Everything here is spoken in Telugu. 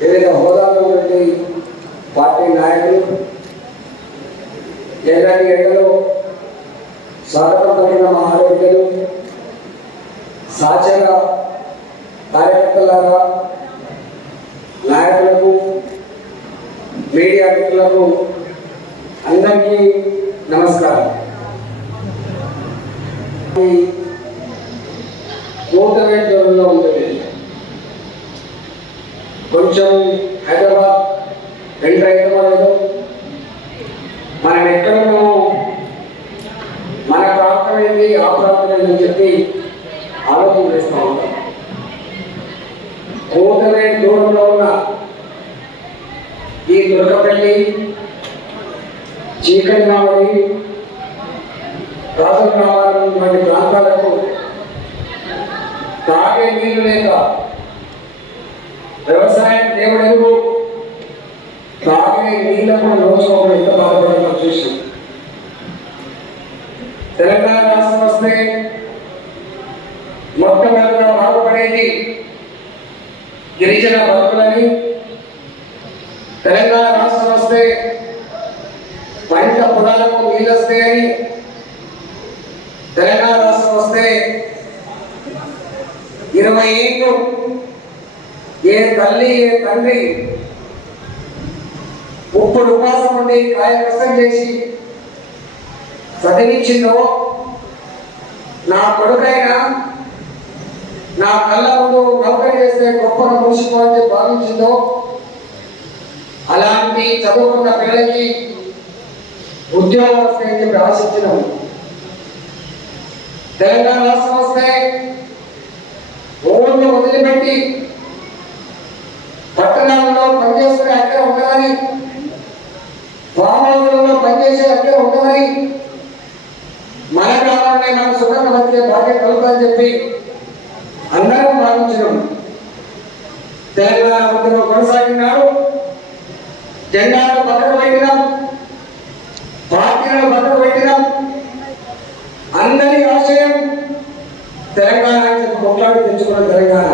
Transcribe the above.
వివిధ హోదాలో ఉండే పార్టీ నాయకులు ఎర్రటి ఎండలో స్వాగతం పలికిన మా ఆరోగ్యాలు సహచర కార్యకర్తలారా, నాయకులకు, మీడియా మిత్రులకు అందరికీ నమస్కారం. కోటవేట్ దూరంలో ఉంటుంది. కొంచెం హైదరాబాద్ ఎంటర్ అయితే లేదు. మనం ఎక్కడున్నామో మన ప్రాంతం ఏంటి, ఆ ప్రాంతం ఏంటని చెప్పి ఆలోచన చేస్తూ ఉంటాం. కోటవేట్ దూరంలో ఉన్న ఈ దుర్గపల్లి, చీకటినామడి, రాజగ్రామాలు వంటి ప్రాంతాలకు తాగే నీళ్లు లేక వ్యవసాయం దేవుడు తాగే నీళ్లకు రోజు ఎంత బాధపడడం చూసి తెలంగాణ రాష్ట్రం వస్తే మొట్టమొదటిగా బాగుపడేది గిరిజన భక్తులని, తెలంగాణ రాష్ట్రం వస్తే పంట పొలాలకు నీళ్ళు వస్తాయని, తెలంగాణ రాష్ట్రం వస్తే 20 ఏళ్ళు ఏ తల్లి ఏ తండ్రి ఇప్పుడు ఉపాసం ఉండి కాయ కష్టం చేసి చదివించిందో, నా కొడుకైనా నా కళ్ళ ముందు నౌకరి చేస్తే గొప్పగా మూసిపోవాలని భావించిందో, అలాంటి చదువుకున్న పిల్లలకి ఉద్యోగం వస్తాయని చెప్పి ఆశించినాం. తెలంగాణ రాష్ట్రం వస్తే ఊళ్ళో వదిలిపెట్టి పట్టణాలలో పనిచేసుకునే అక్కడ ఉండదని, ఫామ్ హౌస్లలో పనిచేసే అక్కడ ఉండదని, మన గ్రామాన్ని మనం సుఖంగా బతికే భాగ్యం కలుగుతుందని చెప్పి అందరం భావించడం. తెలంగాణ ఉద్యమం కొనసాగినాడు. జెండాను పక్కకు పెట్టినాం, పార్టీలను పక్కకు పెట్టినాం. అందరి ఆశయం తెలంగాణ కొట్లాడి తెచ్చుకున్న తెలంగాణ.